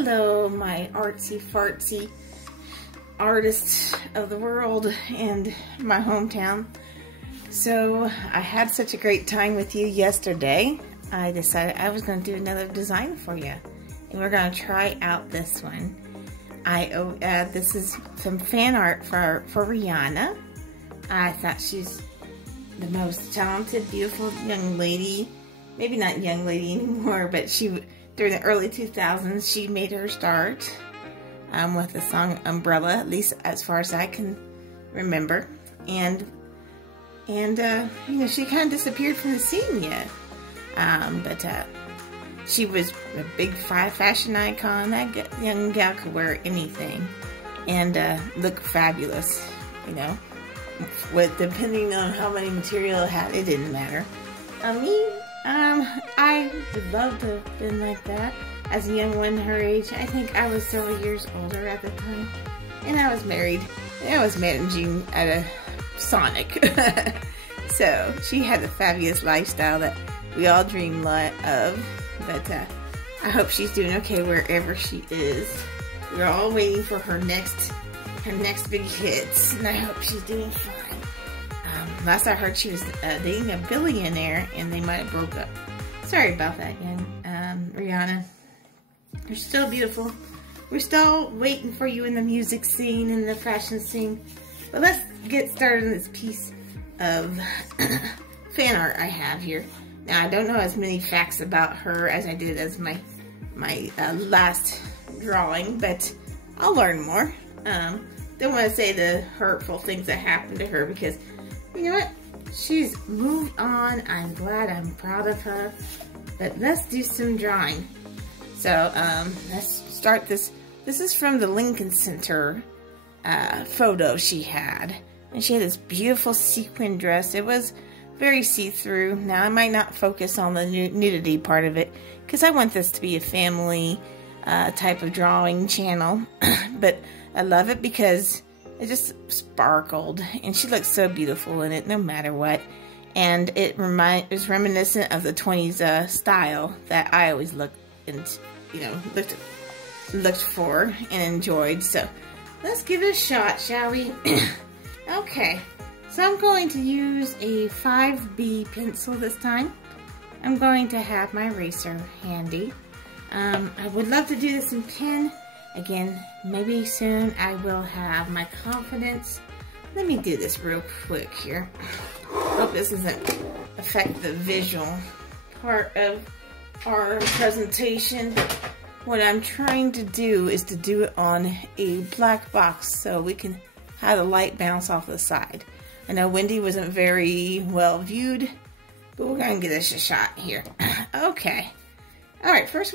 Hello, my artsy fartsy artists of the world and my hometown. So I had such a great time with you yesterday. I decided I was going to do another design for you, and we're going to try out this one. This is some fan art for Rhianna. I thought she's the most talented, beautiful young lady. Maybe not young lady anymore, but during the early 2000s, she made her start with the song Umbrella, at least as far as I can remember. And you know, she kind of disappeared from the scene yet. But she was a big fashion icon. That young gal could wear anything and look fabulous, you know. Depending on how many material it had, it didn't matter. I would love to have been like that as a young one her age. I think I was several years older at the time, and I was married. I was managing at a Sonic. So she had a fabulous lifestyle that we all dream of. But I hope she's doing okay wherever she is. We're all waiting for her next big hits, and I hope she's doing fine. Last I heard, she was dating a billionaire, and they might have broke up. Sorry about that, young Rhianna. You're still beautiful. We're still waiting for you in the music scene and the fashion scene. But let's get started on this piece of fan art I have here. Now, I don't know as many facts about her as I did as my last drawing, but I'll learn more. Don't want to say the hurtful things that happened to her, because you know what? She's moved on. I'm glad. I'm proud of her. But let's do some drawing. So let's start this. This is from the Lincoln Center photo she had. And she had this beautiful sequin dress. It was very see-through. Now, I might not focus on the nudity part of it, because I want this to be a family type of drawing channel. But I love it because it just sparkled, and she looked so beautiful in it, no matter what. And it was reminiscent of the 20s style that I always looked for and enjoyed. So let's give it a shot, shall we? Okay, so I'm going to use a 5B pencil this time. I'm going to have my eraser handy. I would love to do this in pen. Again, maybe soon I will have my confidence. Let me do this real quick here. Hope this doesn't affect the visual part of our presentation. What I'm trying to do is to do it on a black box so we can have the light bounce off the side. I know Wendy wasn't very well viewed, but we're going to give this a shot here. Okay. Alright, first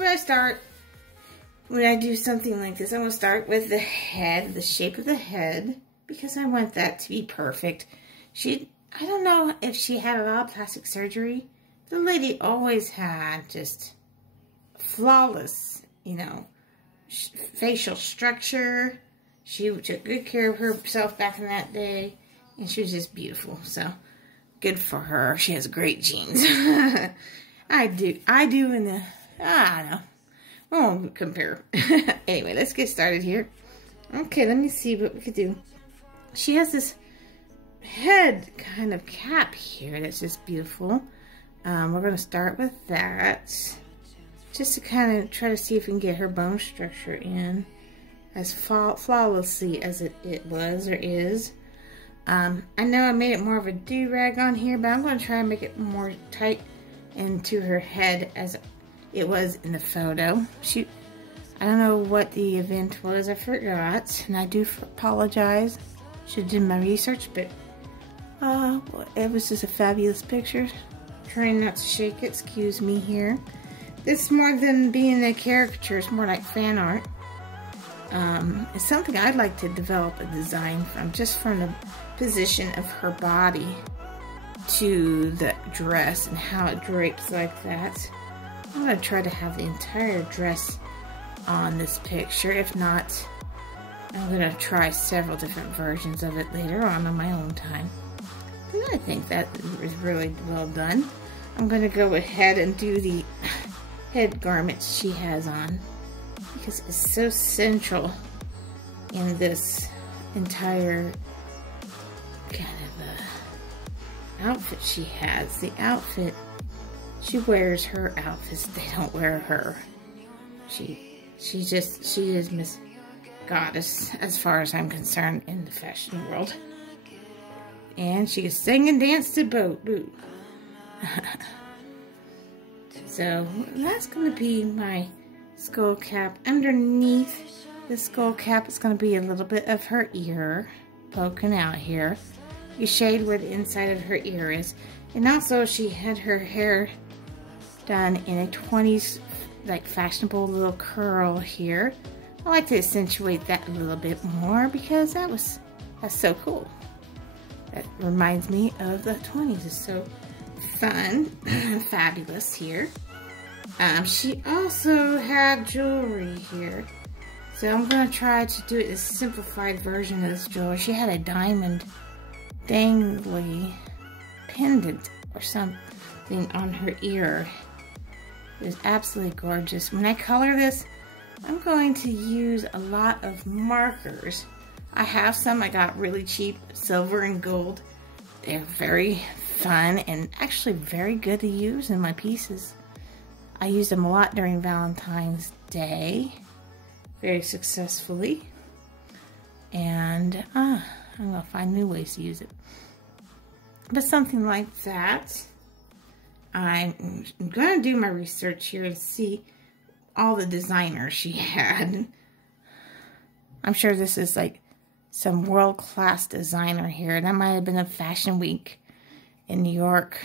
when I do something like this, I'm going to start with the head, the shape of the head, because I want that to be perfect. I don't know if she had a lot of plastic surgery. The lady always had just flawless, you know, facial structure. She took good care of herself back in that day, and she was just beautiful. So, good for her. She has great genes. I do in the, I don't know. I won't compare. Anyway, let's get started here. Okay, let me see what we could do. She has this head kind of cap here that's just beautiful. We're going to start with that, just to kind of try to see if we can get her bone structure in as flawlessly as it was or is. I know I made it more of a do-rag on here, but I'm going to try and make it more tight into her head as it was in the photo. I don't know what the event was. I forgot, and I do apologize. Should have done my research, but it was just a fabulous picture. Trying not to shake it. Excuse me here. This, more than being a caricature, it's more like fan art. It's something I'd like to develop a design from, just from the position of her body to the dress and how it drapes like that. I'm going to try to have the entire dress on this picture. If not, I'm going to try several different versions of it later on my own time. And I think that is really well done. I'm going to go ahead and do the head garments she has on. because it's so central in this entire kind of outfit she has. The outfit, she wears her outfits, they don't wear her. She is Miss Goddess as far as I'm concerned in the fashion world. And she can sing and dance to boot. So that's going to be my skull cap. Underneath the skull cap is going to be a little bit of her ear poking out here. You shade where the inside of her ear is. And also she had her hair done in a 20s like fashionable little curl here. I like to accentuate that a little bit more because that's so cool. That reminds me of the 20s. It's so fun and fabulous here. She also had jewelry here. So I'm going to try to do a simplified version of this jewelry. She had a diamond dangly pendant or something on her ear. It was absolutely gorgeous. When I color this, I'm going to use a lot of markers. I have some I got really cheap, silver and gold. They're very fun and actually very good to use in my pieces. I used them a lot during Valentine's Day, very successfully. And I'm gonna find new ways to use it. But something like that. I'm gonna do my research here to see all the designers she had. I'm sure this is like some world-class designer here. That might have been a fashion week in New York.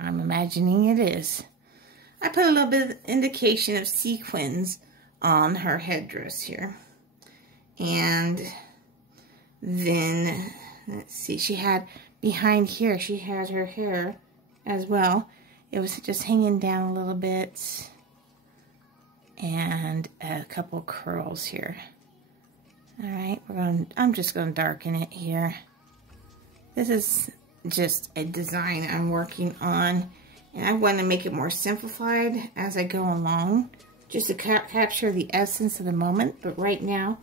I'm imagining it is. I put a little bit of indication of sequins on her headdress here. And then, let's see, she had behind here, she had her hair as well. It was just hanging down a little bit. And a couple curls here. Alright, I'm just going to darken it here. This is just a design I'm working on. And I want to make it more simplified as I go along. Just to capture the essence of the moment. But right now,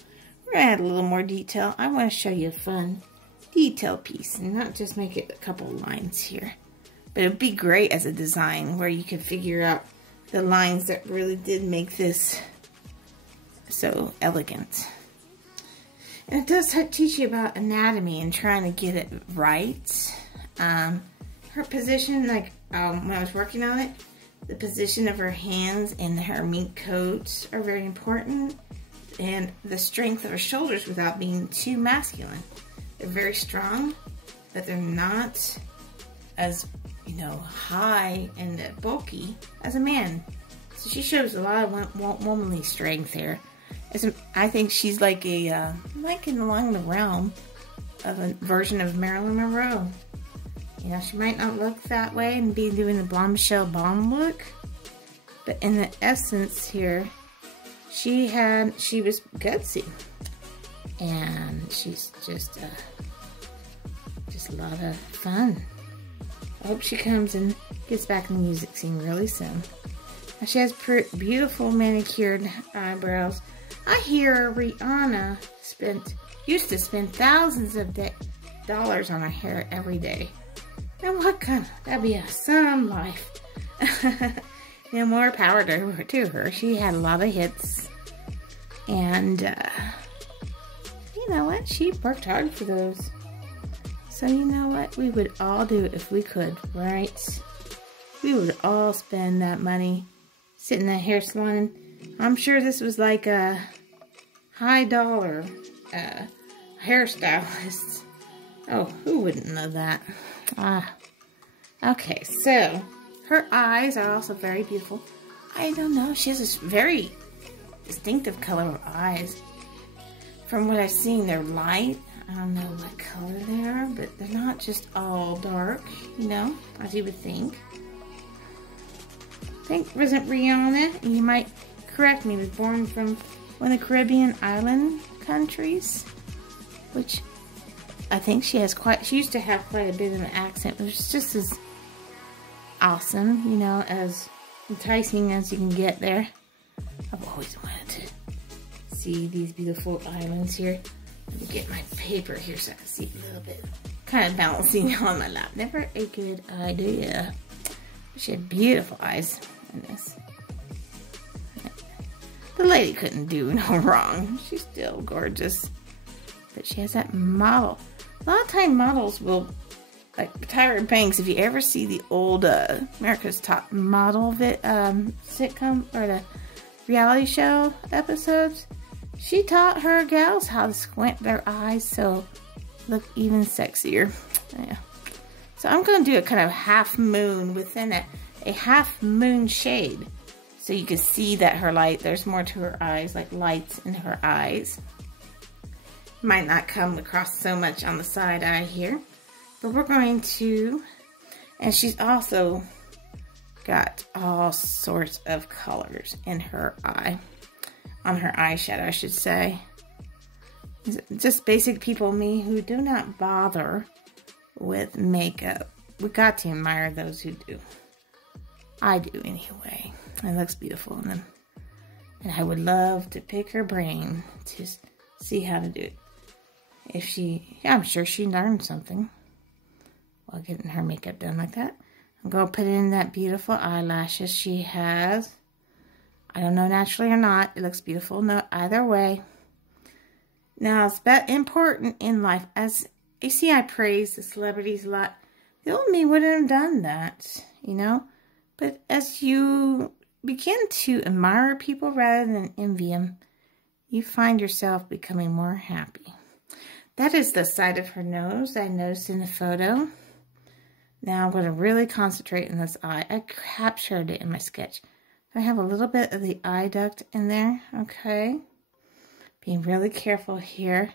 we're going to add a little more detail. I want to show you a fun detail piece. And not just make it a couple lines here. But it would be great as a design where you can figure out the lines that really did make this so elegant. And it does teach you about anatomy and trying to get it right. Her position, like when I was working on it, the position of her hands and her mink coat are very important. And the strength of her shoulders without being too masculine. They're very strong, but they're not as, you know, high and bulky as a man. So she shows a lot of womanly strength here. I think she's like a, like along the realm of a version of Marilyn Monroe. You know, she might not look that way and be doing the blonde Michelle Bomb look, but in the essence here, she was gutsy, and she's just a lot of fun. I hope she comes and gets back in the music scene really soon. Now she has beautiful manicured eyebrows. I hear Rhianna used to spend thousands of dollars on her hair every day. And that'd be some life. You know, more power to her. She had a lot of hits. And, you know what? She worked hard for those. So you know what? We would all do it if we could, right? We would all spend that money sitting in that hair salon. I'm sure this was like a high dollar hairstylist. Oh, who wouldn't know that? Okay, so her eyes are also very beautiful. I don't know, she has this very distinctive color of eyes. From what I've seen, they're light. I don't know what color they are, but they're not just all dark, you know, as you would think. I think, wasn't Rhianna, and you might correct me, was born from one of the Caribbean island countries, which I think she used to have quite a bit of an accent, which is just as awesome, you know, as enticing as you can get there. I've always wanted to see these beautiful islands here. Let me get my paper here so I can see a little bit. Kind of balancing on my lap. Never a good idea. She had beautiful eyes in this. The lady couldn't do no wrong. She's still gorgeous. But she has that model. A lot of time models will, like Tyra Banks, if you ever see the old America's Top Model sitcom or the reality show episodes, she taught her gals how to squint their eyes so look even sexier. Yeah. So I'm going to do a kind of half moon within a half moon shade. So you can see that her light, there's more to her eyes, like lights in her eyes. Might not come across so much on the side eye here. But we're going to, and she's also got all sorts of colors in her eye. On her eyeshadow, I should say. Just basic people, me, who do not bother with makeup. We got to admire those who do. I do anyway. It looks beautiful on them. And I would love to pick her brain to see how to do it. If she, yeah, I'm sure she learned something while getting her makeup done like that. I'm going to put in that beautiful eyelashes she has. I don't know naturally or not. It looks beautiful no either way. Now, it's important in life. As you see, I praise the celebrities a lot. The old me wouldn't have done that, you know. But as you begin to admire people rather than envy them, you find yourself becoming more happy. That is the side of her nose I noticed in the photo. Now I'm going to really concentrate on this eye. I captured it in my sketch. I have a little bit of the eye duct in there, okay? Being really careful here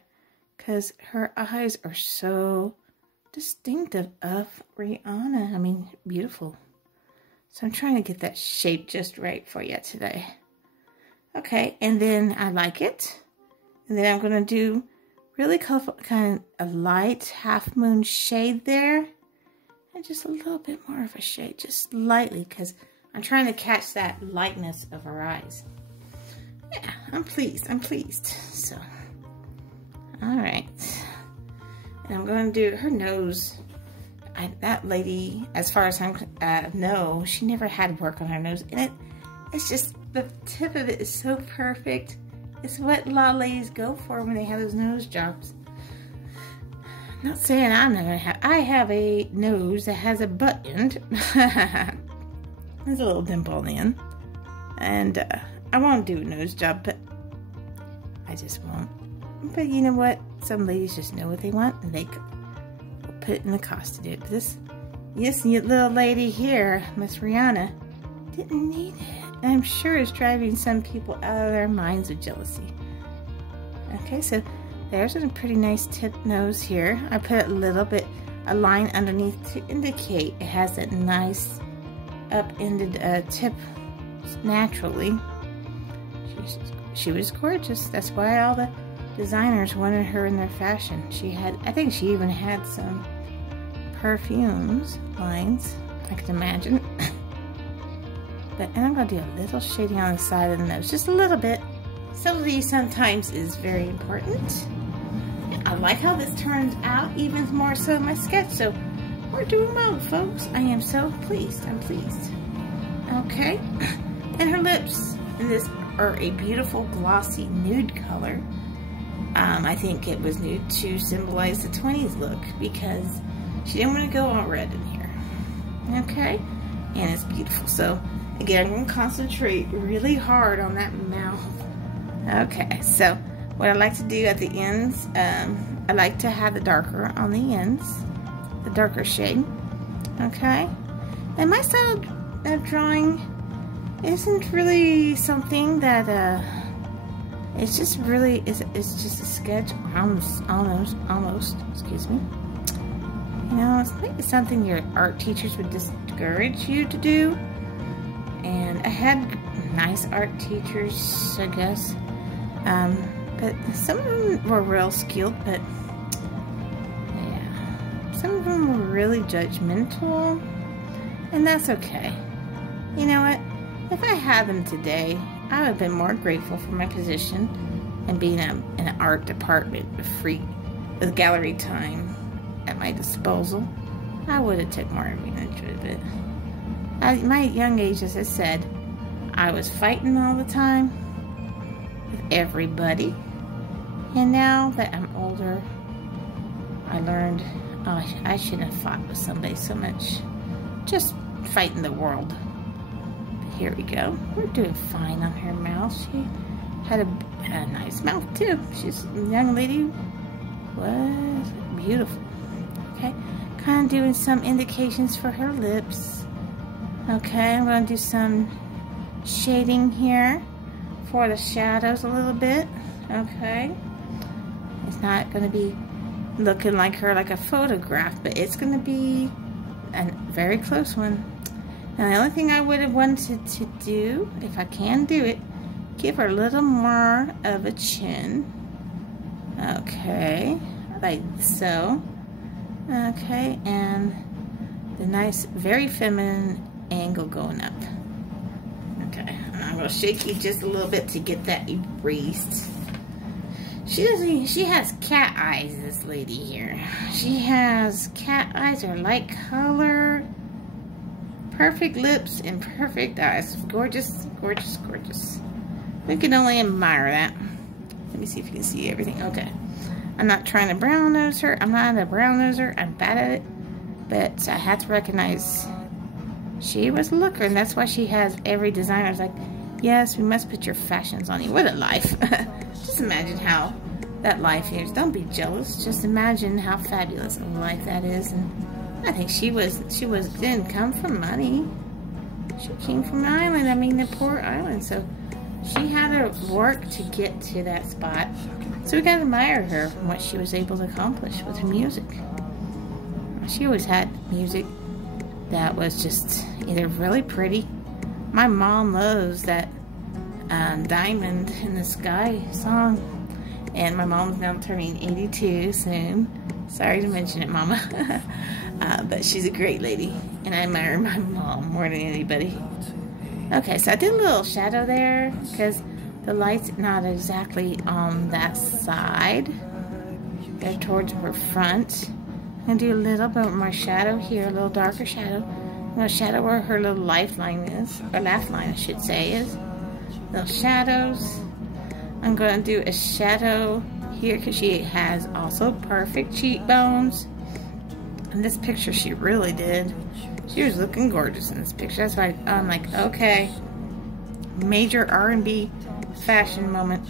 because her eyes are so distinctive of Rhianna. I mean, beautiful. So I'm trying to get that shape just right for you today. Okay, and then I like it. And then I'm going to do really colorful, kind of a light half moon shade there. And just a little bit more of a shade, just lightly, because I'm trying to catch that lightness of her eyes. Yeah, I'm pleased. So, all right. And I'm going to do her nose. That lady, as far as I know, she never had work on her nose. And it's just, the tip of it is so perfect. It's what a lot of ladies go for when they have those nose jobs. I'm not saying I'm not going to have. I have a nose that has a button. There's a little dimple on the end. And I won't do a nose job, but I just won't. But you know what? Some ladies just know what they want, and they will put it in the cost to do it. But this little lady here, Miss Rhianna, didn't need it. And I'm sure it's driving some people out of their minds with jealousy. Okay, so there's a pretty nice tip nose here. I put a little bit, a line underneath to indicate it has that nice up-ended tip naturally. She was gorgeous. That's why all the designers wanted her in their fashion. She had, I think she even had some perfumes lines, I can imagine. And I'm going to do a little shading on the side of the nose, just a little bit. Subtlety sometimes is very important. I like how this turns out, even more so in my sketch. So we're doing well, folks. I am so pleased. I'm pleased. Okay. And her lips in this are a beautiful glossy nude color. I think it was nude to symbolize the 20s look because she didn't want to go all red in here. Okay. And it's beautiful. So again, I'm going to concentrate really hard on that mouth. Okay, so what I like to do at the ends, I like to have the darker on the ends, the darker shade. Okay, and my style of drawing isn't really something that it's just really it's just a sketch, almost. Excuse me. You know, it's maybe something your art teachers would discourage you to do. And I had nice art teachers, I guess. But some of them were real skilled, but yeah, some of them were really judgmental, and that's okay. You know what? If I had them today, I would have been more grateful for my position and being in an art department with gallery time at my disposal, I would have took more advantage of it. At my young age, as I said, I was fighting all the time with everybody. And now that I'm older, I learned, oh, I shouldn't have fought with somebody so much. Just fighting the world. But here we go. We're doing fine on her mouth. She had a nice mouth too. She's a young lady. Was beautiful. Okay. Kind of doing some indications for her lips. Okay, I'm going to do some shading here for the shadows a little bit. Okay. It's not going to be looking like her like a photograph, but it's going to be a very close one. Now, the only thing I would have wanted to do, if I can do it, give her a little more of a chin. Okay, like so. Okay, and the nice, very feminine angle going up. Okay, and I'm going to shake you just a little bit to get that erased. She has cat eyes, this lady here. She has cat eyes, or light color, perfect lips, and perfect eyes. Gorgeous, gorgeous, gorgeous. We can only admire that. Let me see if you can see everything. Okay. I'm not trying to brown nose her. I'm not a brown noser. I'm bad at it. But I had to recognize she was a looker, and that's why she has every designer's like, yes, we must put your fashions on you. What a life. Just imagine how that life is. Don't be jealous. Just imagine how fabulous a life that is. And I think she didn't come from money. She came from an island. I mean, the poor island. So she had to work to get to that spot. So we gotta admire her and what she was able to accomplish with her music. She always had music that was just either really pretty. My mom loves that Diamond in the Sky song. And my mom's now turning 82 soon. Sorry to mention it, Mama. But she's a great lady. And I admire my mom more than anybody. Okay, so I did a little shadow there because the light's not exactly on that side. They're towards her front. I'm going to do a little bit more shadow here, a little darker shadow. I'm going to shadow where her little lifeline is, or laugh line I should say is. Little shadows. I'm going to do a shadow here because she has also perfect cheekbones. In this picture she really did. She was looking gorgeous in this picture. That's why I'm like, okay, major R&B fashion moment.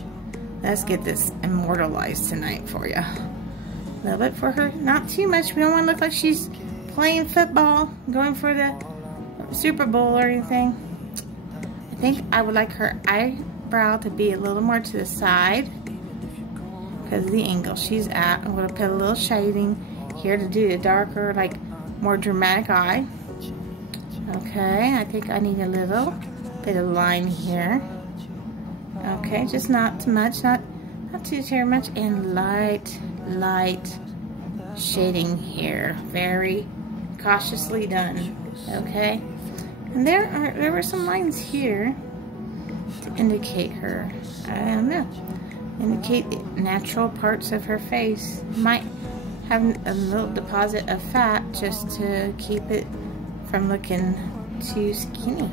Let's get this immortalized tonight for you. A little bit for her, not too much. We don't want to look like she's playing football, going for the Super Bowl or anything. I think I would like her eyebrow to be a little more to the side because of the angle she's at. I'm going to put a little shading here to do the darker, like more dramatic eye. Okay, I think I need a little bit of line here. Okay, just not too much, not too very much, and light shading here. Very cautiously done. Okay, and there were some lines here to indicate her. I don't know. Indicate natural parts of her face. Might have a little deposit of fat just to keep it from looking too skinny.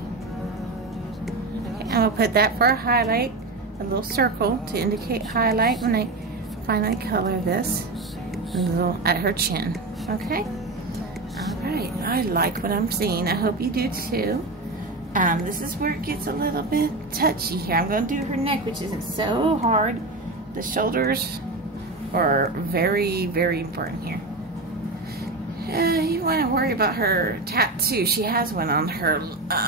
Okay, I'm gonna put that for a highlight, a little circle to indicate highlight when I finally color this, a little at her chin. Okay. All right. I like what I'm seeing. I hope you do too. This is where it gets a little bit touchy here. I'm gonna do her neck, which isn't so hard. The shoulders are very, very important here. You want to worry about her tattoo. She has one on her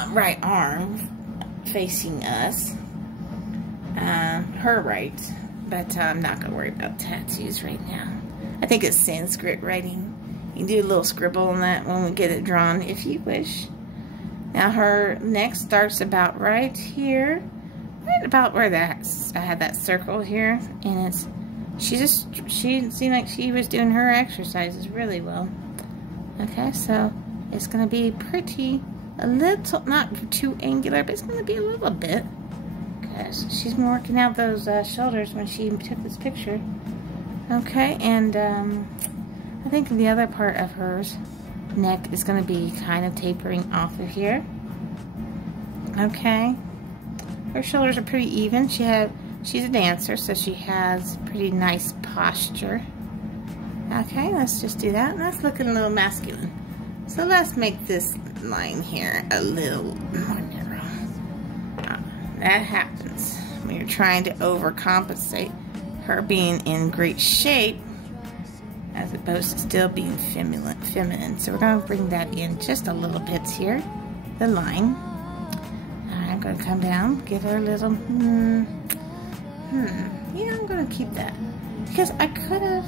right arm facing us. Her right. But I'm not going to worry about tattoos right now. I think it's Sanskrit writing. You can do a little scribble on that when we get it drawn if you wish. Now her neck starts about right here. Right about where I had that circle here. And it's she seemed like she was doing her exercises really well. Okay, so it's going to be pretty, a little, not too angular, but it's going to be a little bit. Okay, She's been working out those shoulders when she took this picture. Okay, and I think the other part of hers neck is going to be kind of tapering off of here. Okay, her shoulders are pretty even. She's a dancer, so she has pretty nice posture. Okay, let's just do that. That's looking a little masculine. So let's make this line here a little more narrow. That happens when you're trying to overcompensate her being in great shape as opposed to still being feminine. So we're going to bring that in just a little bit here, the line. I'm going to come down, give her a little, yeah, I'm going to keep that. Because I could have,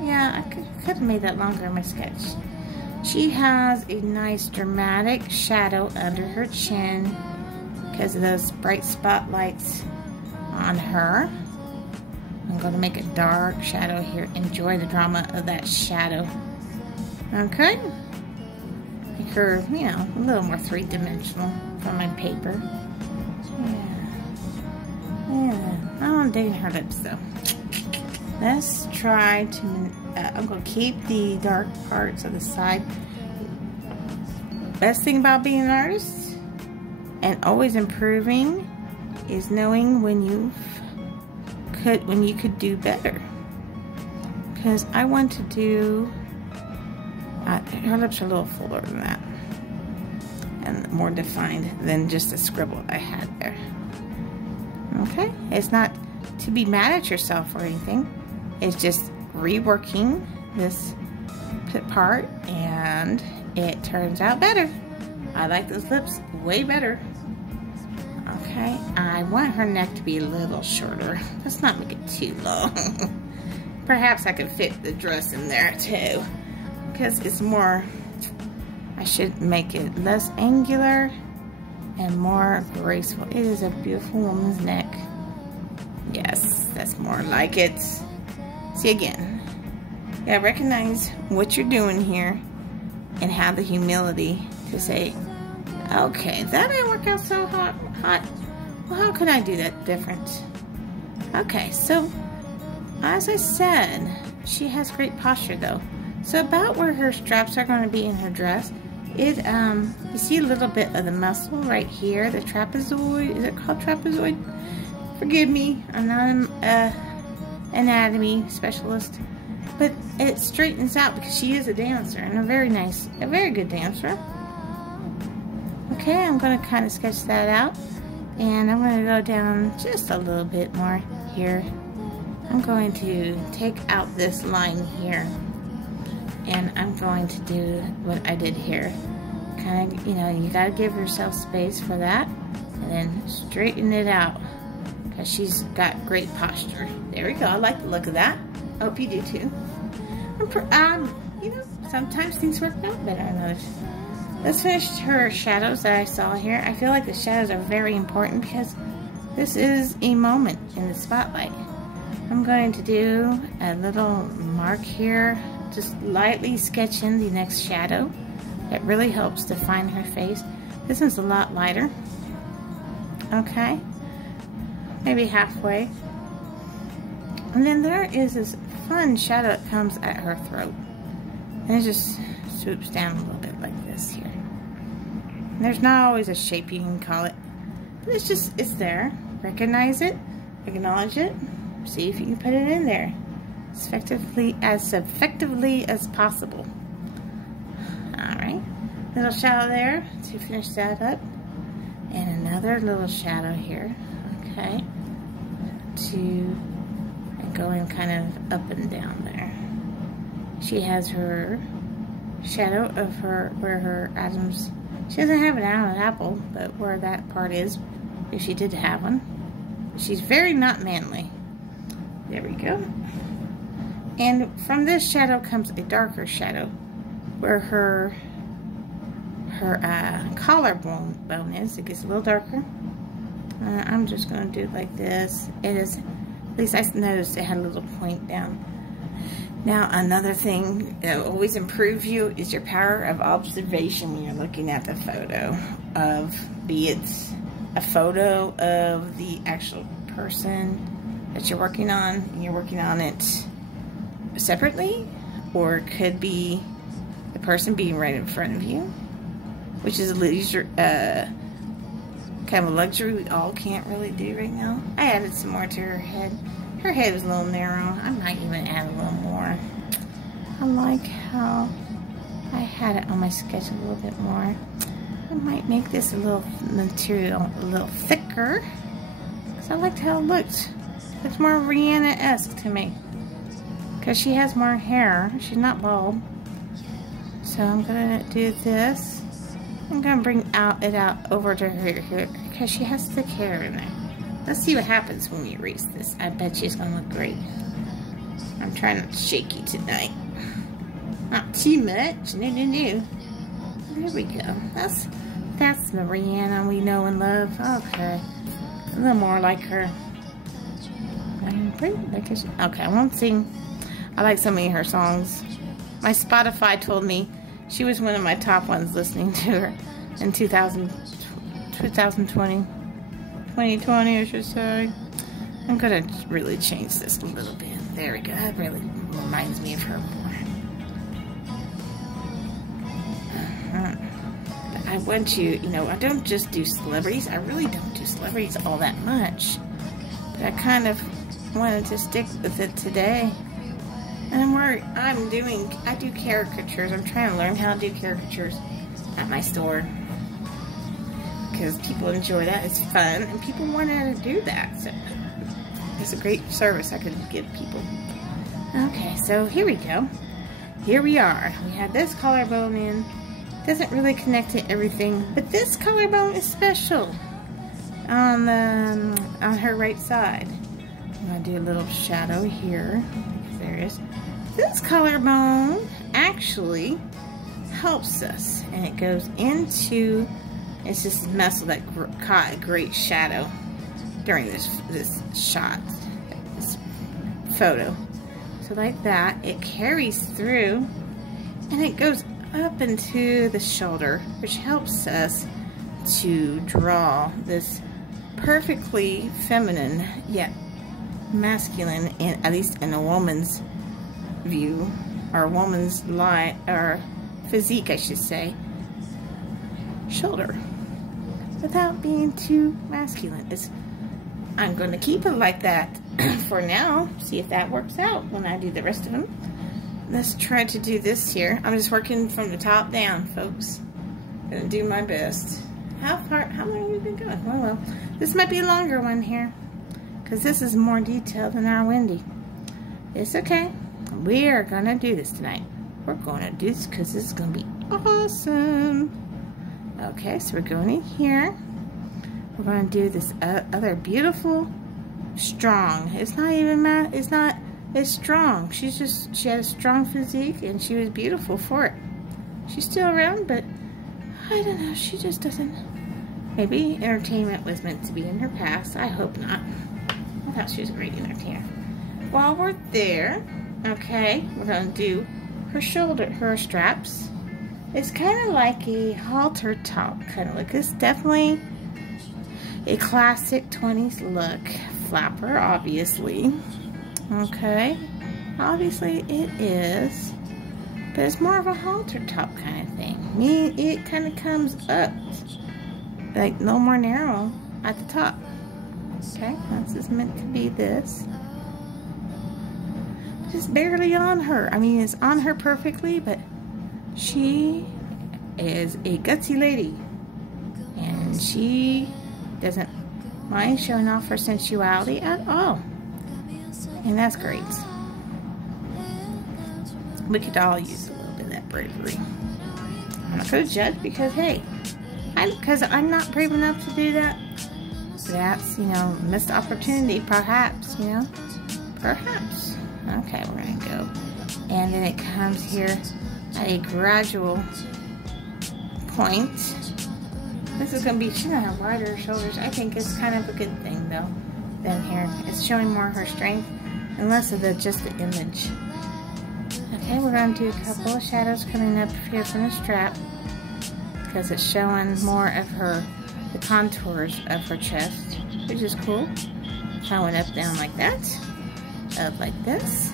yeah, I could have made that longer in my sketch. She has a nice dramatic shadow under her chin because of those bright spotlights on her. I'm going to make a dark shadow here. Enjoy the drama of that shadow. Okay. Make her, you know, a little more three-dimensional from my paper. Yeah. I'm digging her lips though. Let's try to, I'm going to keep the dark parts of the side. Best thing about being an artist and always improving is knowing when you could do better. Because I want to do, her lips are a little fuller than that. And more defined than just the scribble I had there. Okay, it's not to be mad at yourself or anything. It's just reworking this part and it turns out better. I like those lips way better. Okay, I want her neck to be a little shorter. Let's not make it too long. Perhaps I could fit the dress in there too. Because it's more, I should make it less angular and more graceful. It is a beautiful woman's neck. Yes, that's more like it. See, again, you gotta recognize what you're doing here and have the humility to say, okay, that didn't work out so hot. Well, how can I do that different? Okay, so as I said, she has great posture though. So about where her straps are going to be in her dress, you see a little bit of the muscle right here, the trapezoid. Is it called trapezoid? Forgive me, I'm not an anatomy specialist, but it straightens out because she is a dancer and a very good dancer. Okay, I'm going to kind of sketch that out, and I'm going to go down just a little bit more here. I'm going to take out this line here, and I'm going to do what I did here. Kind of, you know, you got to give yourself space for that, and then straighten it out. Because she's got great posture. There we go. I like the look of that. I hope you do too. You know, sometimes things work out better than others. Let's finish her shadows that I saw here. I feel like the shadows are very important because this is a moment in the spotlight. I'm going to do a little mark here, just lightly sketching the next shadow. It really helps define her face. This one's a lot lighter. Okay. Maybe halfway. And then there is this fun shadow that comes at her throat. And it just swoops down a little bit like this here. And there's not always a shape you can call it. But it's there. Recognize it. Acknowledge it. See if you can put it in there as effectively as possible. Alright. Little shadow there to finish that up. And another little shadow here. Okay, and going kind of up and down there. She has her shadow of where her atoms, she doesn't have an apple, but where that part is, if she did have one. She's very not manly. There we go. And from this shadow comes a darker shadow, where her collarbone is. It gets a little darker. I'm just going to do it like this. It is, at least I noticed it had a little point down. Now, another thing that will always improve you is your power of observation when you're looking at the photo of, be it a photo of the actual person that you're working on, and you're working on it separately, or it could be the person being right in front of you, which is a leisure, kind of a luxury we all can't really do right now. I added some more to her head. Her head was a little narrow. I might even add a little more. I like how I had it on my sketch a little bit more. I might make this a little material a little thicker, because I liked how it looked. It's more Rhianna-esque to me, because she has more hair. She's not bald. So I'm gonna do this. I'm gonna bring it out over to her here, because she has thick hair in there. Let's see what happens when we erase this. I bet she's gonna look great. I'm trying not to shake you tonight. Not too much. No, no, no. There we go. That's the Rhianna we know and love. Okay. A little more like her. Okay, I won't sing. I like so many of her songs. My Spotify told me she was one of my top ones listening to her in 2020, I should say. I'm gonna really change this a little bit. There we go. That really reminds me of her more. I want you know, I don't just do celebrities. I really don't do celebrities all that much. But I kind of wanted to stick with it today. And I do caricatures. I'm trying to learn how to do caricatures at my store, because people enjoy that. It's fun, and people want to do that. So it's a great service I could give people. Okay, so here we go. Here we are. We have this collarbone in. Doesn't really connect to everything, but this collarbone is special on her right side. I'm gonna do a little shadow here. There it is. This collarbone actually helps us, and it goes into, it's this muscle that caught a great shadow during this shot, this photo. So like that, it carries through, and it goes up into the shoulder, which helps us to draw this perfectly feminine yet masculine, at least in a woman's view, or a woman's line, or physique, I should say, shoulder, without being too masculine. I'm going to keep it like that for now. See if that works out when I do the rest of them. Let's try to do this here. I'm just working from the top down, folks. Gonna do my best. How long have we been going? Well, this might be a longer one here, because this is more detailed than our Wendy. It's okay. We are gonna do this tonight. We're gonna do this because this is gonna be awesome. Okay, so we're going in here. We're gonna do this other beautiful, strong. It's not even it's strong. She had a strong physique, and she was beautiful for it. She's still around, but I don't know. She just doesn't. Maybe entertainment was meant to be in her past. I hope not. I thought she was a great entertainer. While we're there, okay, we're gonna do her straps. It's kind of like a halter top kind of look. It's definitely a classic 20s look. Flapper, obviously. Okay, obviously it is, but it's more of a halter top kind of thing. It kind of comes up, like no more narrow at the top. Okay, this is meant to be this. Just barely on her. I mean, it's on her perfectly, but she is a gutsy lady, and she doesn't mind showing off her sensuality at all. And that's great. We could all use a little bit of that bravery. I'm not going to judge, because, hey, because I'm not brave enough to do that. That's, you know, missed opportunity, perhaps, you know. Perhaps. Okay, we're going to go. And then it comes here at a gradual point. This is going to be, she's going to have wider shoulders. I think it's kind of a good thing, though, than here. It's showing more of her strength and less of just the image. Okay, we're going to do a couple of shadows coming up here from the strap, because it's showing more of her the contours of her chest, which is cool. So I went up, down like that, up like this.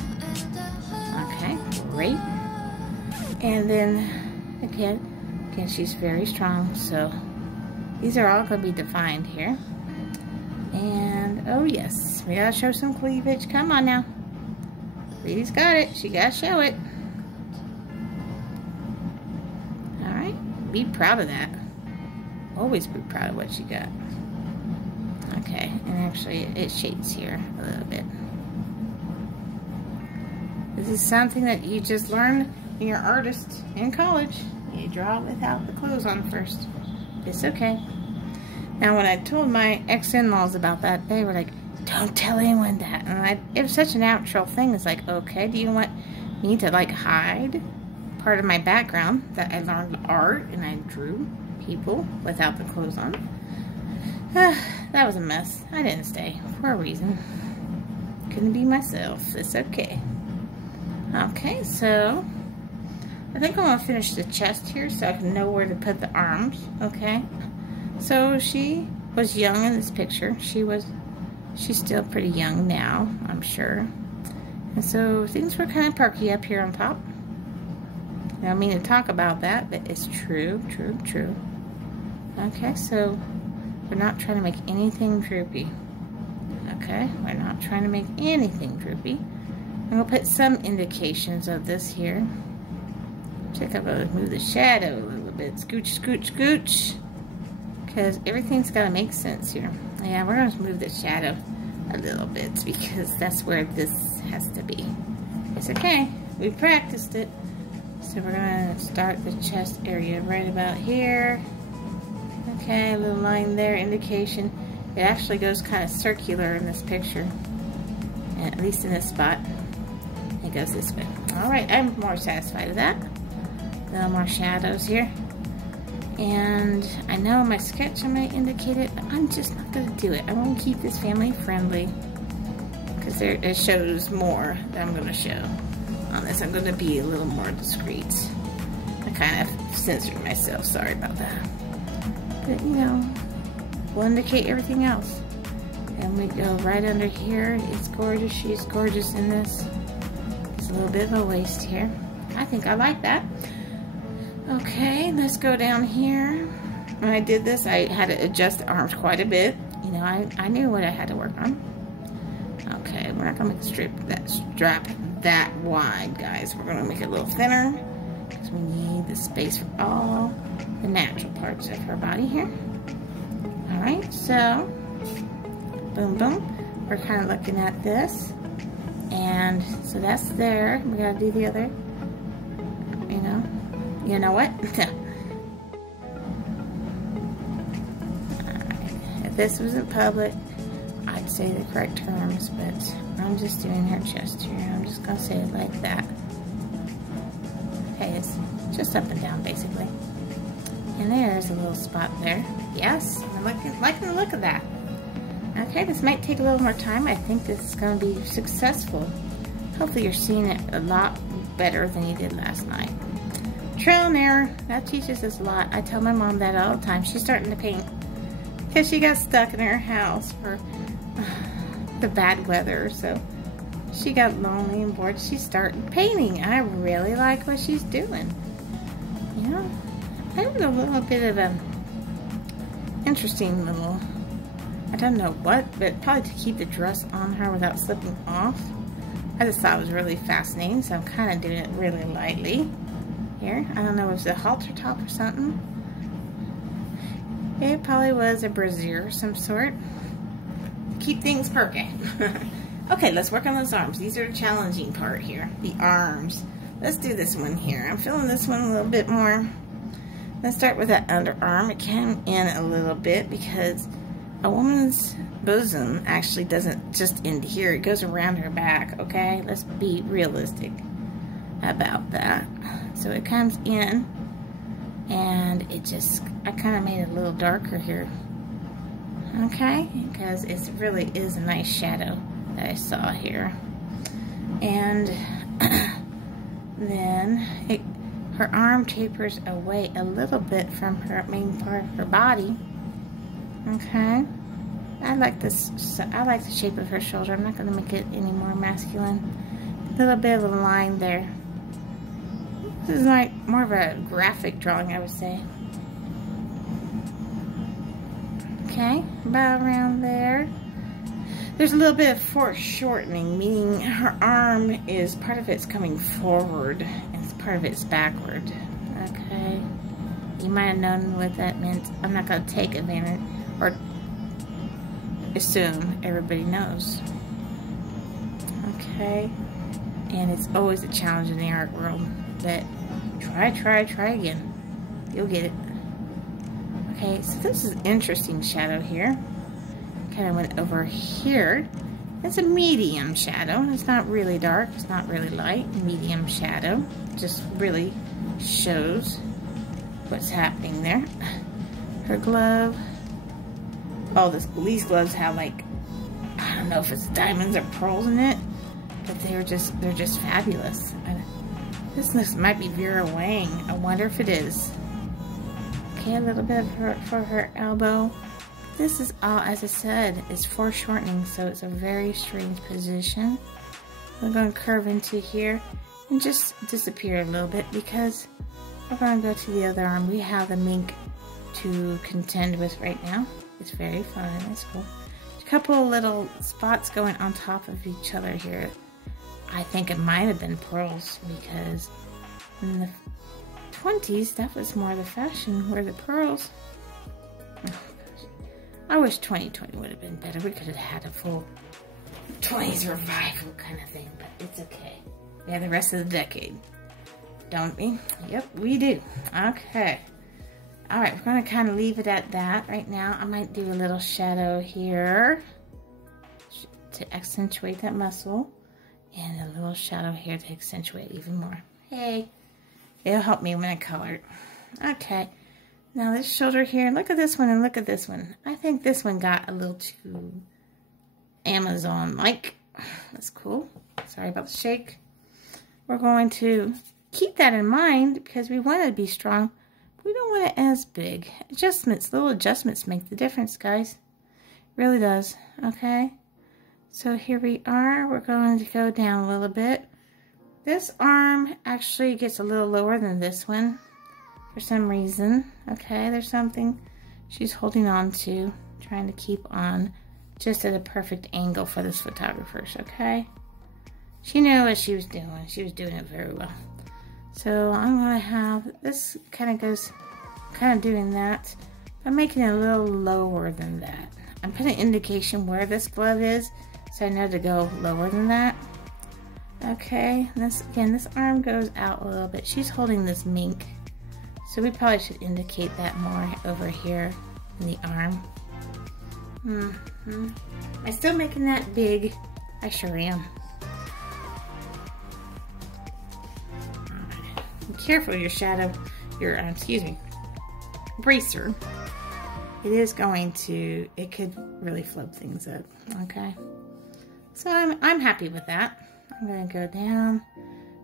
Okay, great. And then again, she's very strong, so these are all going to be defined here. And oh yes, we gotta show some cleavage. Come on now, Lady's got it. She gotta show it. All right, be proud of that. Always be proud of what you got. Okay, and actually it shades here a little bit. This is something that you just learn when you're an artist in college. You draw without the clothes on first. It's okay. Now when I told my ex-in-laws about that, they were like, don't tell anyone that. And it was such a natural thing. It's like, okay, do you want me to like hide part of my background that I learned art and I drew people without the clothes on? That was a mess. I didn't stay for a reason. Couldn't be myself. It's okay. Okay, so I think I'm going to finish the chest here so I can know where to put the arms. Okay, so she was young in this picture. She's still pretty young now, I'm sure. And so things were kind of perky up here on top. I don't mean to talk about that, but it's true. Okay, so we're not trying to make anything droopy. Okay, we're not trying to make anything droopy. I'm going to put some indications of this here. Check out, move the shadow a little bit. Scooch, scooch, scooch. Because everything's got to make sense here. Yeah, we're going to move the shadow a little bit because that's where this has to be. It's okay. We practiced it. So we're going to start the chest area right about here. Okay, a little line there, indication. It actually goes kind of circular in this picture. At least in this spot. It goes this way. Alright, I'm more satisfied with that. A little more shadows here. And I know in my sketch I might indicate it, but I'm just not going to do it. I want to keep this family friendly. Because it shows more that I'm going to show on this. I'm going to be a little more discreet. I kind of censored myself. Sorry about that. But, you know, we'll indicate everything else. And we go right under here. It's gorgeous. She's gorgeous in this. It's a little bit of a waist here. I think I like that. Okay, let's go down here. When I did this, I had to adjust the arms quite a bit. You know, I knew what I had to work on. Okay, we're not going to make the strap that wide, guys. We're going to make it a little thinner because we need the space for all the natural parts of her body here. Alright, so boom, boom. We're kind of looking at this. And so that's there. We got to do the other, you know what? Alright, if this wasn't public, I'd say the correct terms, but I'm just doing her chest here. I'm just going to say it like that. Okay, it's just up and down, basically. And there's a little spot there. Yes, I'm liking the look of that. Okay, this might take a little more time. I think this is going to be successful. Hopefully you're seeing it a lot better than you did last night. Trial and error, that teaches us a lot. I tell my mom that all the time. She's starting to paint because she got stuck in her house for the bad weather. So she got lonely and bored. She started painting. I really like what she's doing. You know, I have a little bit of a interesting little, I don't know what, but probably to keep the dress on her without slipping off. I just thought it was really fascinating, so I'm kind of doing it really lightly here. I don't know if it was a halter top or something. It probably was a brassiere of some sort. Keep things perky. Okay, let's work on those arms. These are the challenging part here, the arms. Let's do this one here. I'm feeling this one a little bit more. Let's start with that underarm. It came in a little bit because a woman's bosom actually doesn't just end here. It goes around her back, okay? Let's be realistic about that. So it comes in, and I kind of made it a little darker here, okay? Because it really is a nice shadow that I saw here. And then her arm tapers away a little bit from her main part of her body. Okay. I like this. I like the shape of her shoulder. I'm not going to make it any more masculine. A little bit of a line there. This is like more of a graphic drawing, I would say. Okay, about around there. There's a little bit of foreshortening, meaning her arm is, part of it's coming forward and part of it's backward. Okay. You might have known what that meant. I'm not going to take advantage or assume everybody knows. Okay. And it's always a challenge in the art world, but try again. You'll get it. Okay, so this is an interesting shadow here. Kind of went over here. It's a medium shadow. It's not really dark. It's not really light. Medium shadow. Just really shows what's happening there. Her glove. Oh, these gloves have like, I don't know if it's diamonds or pearls in it, but they're just fabulous. This might be Vera Wang. I wonder if it is. Okay, a little bit for her elbow. This is all, as I said, is foreshortening, so it's a very strange position. We're going to curve into here and just disappear a little bit because we're going to go to the other arm. We have the mink to contend with right now. It's very fun. It's cool. A couple of little spots going on top of each other here. I think it might have been pearls because in the 20s, that was more the fashion, where the pearls. Oh, I wish 2020 would have been better. We could have had a full 20s revival kind of thing, but it's okay. We have the rest of the decade, don't we? Yep, we do. Okay. All right, we're going to kind of leave it at that right now. I might do a little shadow here to accentuate that muscle, and a little shadow here to accentuate even more. Hey, it'll help me when I color it. Okay. Now this shoulder here, look at this one and look at this one. I think this one got a little too Amazon-like. That's cool. Sorry about the shake. We're going to keep that in mind because we want it to be strong. We don't want it as big. Adjustments, little adjustments make the difference, guys. Really does. Okay. So here we are. We're going to go down a little bit. This arm actually gets a little lower than this one. For some reason, okay, there's something she's holding on to, trying to keep on just at a perfect angle for this photographer's, okay? She knew what she was doing. She was doing it very well. So I'm going to have, this kind of goes, kind of doing that. I'm making it a little lower than that. I'm putting an indication where this glove is, so I know to go lower than that. Okay, this, again, this arm goes out a little bit. She's holding this mink. So we probably should indicate that more over here in the arm. Am I still making that big? I sure am. Alright. Be careful your shadow, your, excuse me, bracer. It is going to, it could really flub things up, okay? So I'm happy with that. I'm going to go down.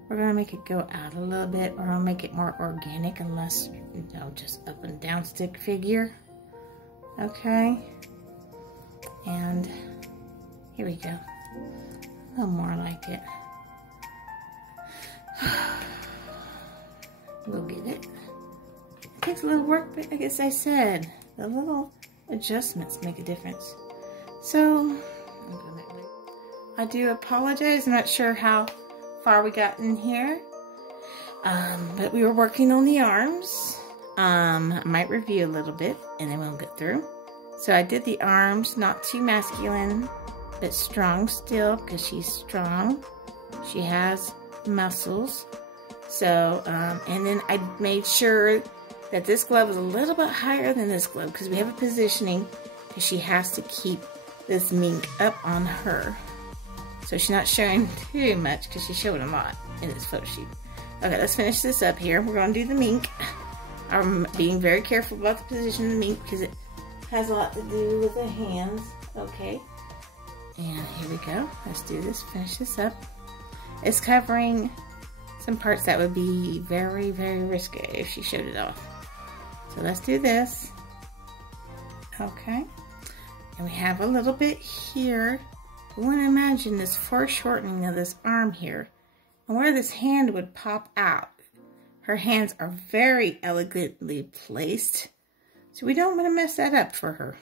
We're going to make it go out a little bit, or I'll make it more organic and less, you know, just up and down stick figure. Okay. And here we go. A little more like it. We'll get it. It takes a little work, but I guess I said, the little adjustments make a difference. So, I'm going that way. I do apologize. I'm not sure how far we got in here, but we were working on the arms. I might review a little bit and then we'll get through. So I did the arms, not too masculine, but strong still, because she's strong. She has muscles. So, and then I made sure that this glove is a little bit higher than this glove, because we have a positioning, because she has to keep this mink up on her. So she's not showing too much, because she showed a lot in this photo shoot. Okay, let's finish this up here. We're going to do the mink. I'm being very careful about the position of the mink, because it has a lot to do with the hands. Okay. And here we go. Let's do this. Finish this up. It's covering some parts that would be very, very risque if she showed it off. So let's do this. Okay. And we have a little bit here. We want to imagine this foreshortening of this arm here. And where this hand would pop out. Her hands are very elegantly placed. So we don't want to mess that up for her.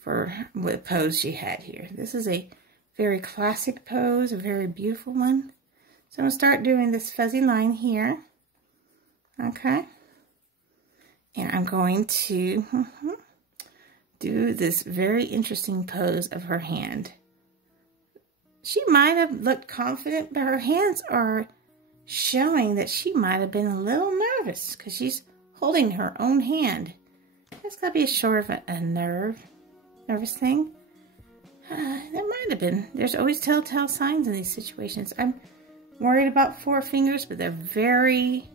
For what pose she had here. This is a very classic pose, a very beautiful one. So I'm going to start doing this fuzzy line here. Okay. And I'm going to do this very interesting pose of her hand. She might have looked confident, but her hands are showing that she might have been a little nervous because she's holding her own hand. That's got to be a sort of a nervous thing. There might have been. There's always telltale signs in these situations. I'm worried about forefingers, but they're very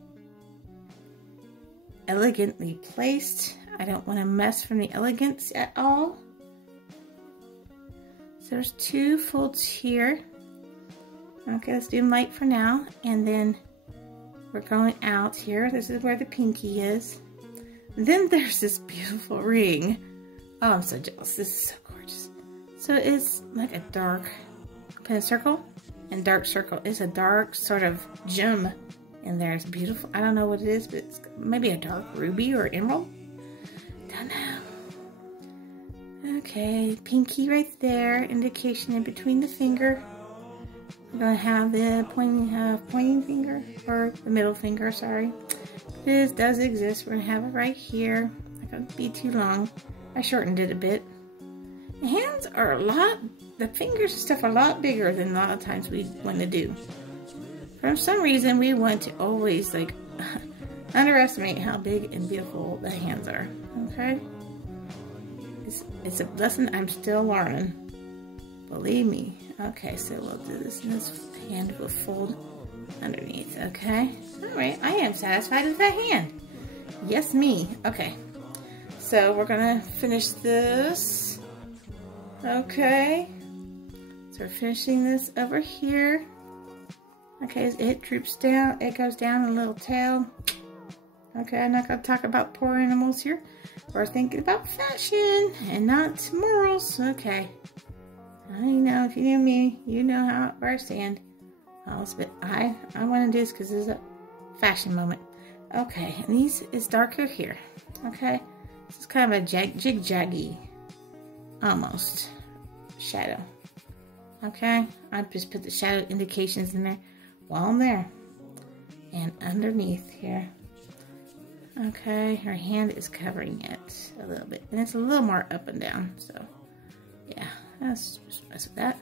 elegantly placed. I don't want to mess from the elegance at all. So there's 2 folds here. Okay, let's do them light for now. And then we're going out here. This is where the pinky is. Then there's this beautiful ring. Oh, I'm so jealous. This is so gorgeous. So it's like a dark pin circle and dark circle. It's a dark sort of gem in there. It's beautiful. I don't know what it is, but it's maybe a dark ruby or emerald. Don't know. Okay, pinky right there. Indication in between the finger. We're going to have the pointing finger, or the middle finger, sorry. This does exist. We're going to have it right here. Not going to be too long. I shortened it a bit. The hands are the fingers and stuff are a lot bigger than a lot of times we want to do. For some reason, we want to always like underestimate how big and beautiful the hands are. Okay? It's a lesson I'm still learning. Believe me. Okay, so we'll do this, and this hand will fold underneath. Okay? Alright, I am satisfied with that hand. Yes, me. Okay. So we're gonna finish this. Okay. So we're finishing this over here. Okay, it droops down. It goes down a little tail. Okay, I'm not gonna talk about poor animals here. We're thinking about fashion and not morals. Okay. I know, if you knew me, you know where I stand. But I want to do this because this is a fashion moment. Okay, and these is darker here. Okay, this is kind of a jig-jaggy, almost, shadow. Okay, I just put the shadow indications in there while I'm there. And underneath here. Okay, her hand is covering it a little bit. And it's a little more up and down, so yeah. Let's just mess with that.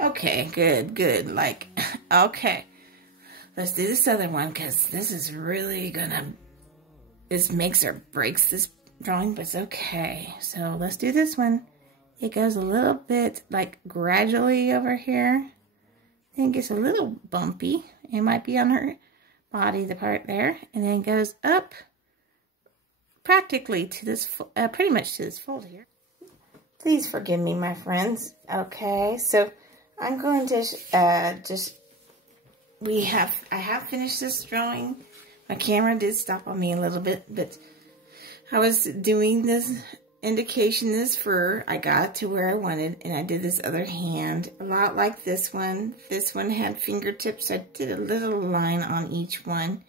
Okay, good. Like, okay. Let's do this other one because this is really gonna, this makes or breaks this drawing, but it's okay. So let's do this one. It goes a little bit like gradually over here. I think it's a little bumpy. It might be on her body, the part there. And then it goes up practically to this, pretty much to this fold here. Please forgive me, my friends. Okay, so I'm going to I have finished this drawing. My camera did stop on me a little bit, but I was doing this indication, this fur. I got to where I wanted, and I did this other hand, a lot like this one. This one had fingertips. I did a little line on each one,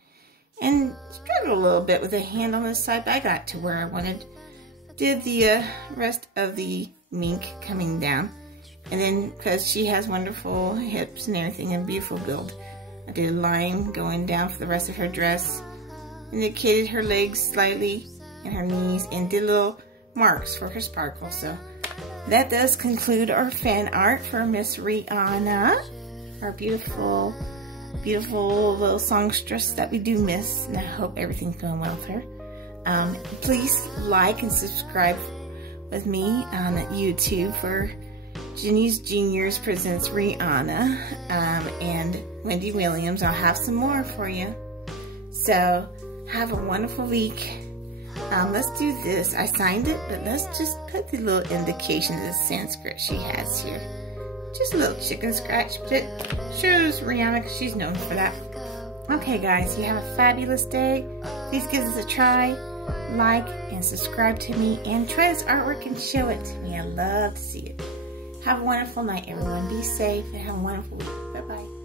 and struggled a little bit with the hand on this side, but I got to where I wanted. Did the rest of the mink coming down, and then because she has wonderful hips and everything and beautiful build, I did a line going down for the rest of her dress, indicated her legs slightly and her knees, and did little marks for her sparkle. So that does conclude our fan art for Miss Rhianna, our beautiful little songstress that we do miss, and I hope everything's going well with her. Please like and subscribe with me on YouTube for Jeni's Juniors Presents Rhianna and Wendy Williams. I'll have some more for you. So have a wonderful week. Let's do this. I signed it, but let's just put the little indication of the Sanskrit she has here. Just a little chicken scratch, but it shows Rhianna because she's known for that. Okay guys, you have a fabulous day. Please give us a try. like, and subscribe to me, and try this artwork and show it to me. I love to see it. Have a wonderful night, everyone. Be safe and have a wonderful week. Bye-bye.